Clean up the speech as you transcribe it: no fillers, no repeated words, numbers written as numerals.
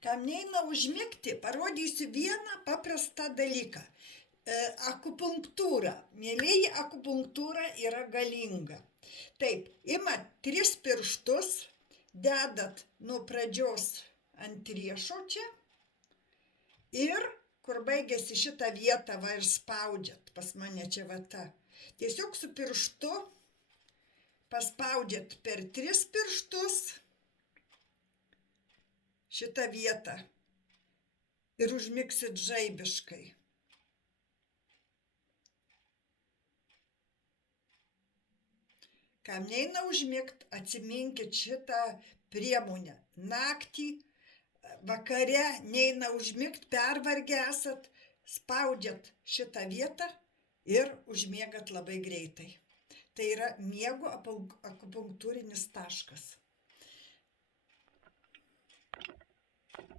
Kam neina užmigti, parodysiu vieną paprastą dalyką. Akupunktūra. Mėlyji, akupunktūra yra galinga. Taip, imat 3 pirštus, dedat nuo pradžios ant riešo čia ir kur baigėsi šitą vietą va ir spaudžiat. Pas mane čia va ta. Tiesiog su pirštu paspaudžiat per 3 pirštus šitą vietą ir užmigsit žaibiškai. Kam neina užmigt, atsiminkit šitą priemonę. Naktį, vakare neina užmigt, pervargę esat, spaudžiat šitą vietą ir užmiegat labai greitai. Tai yra miego akupunktūrinis taškas.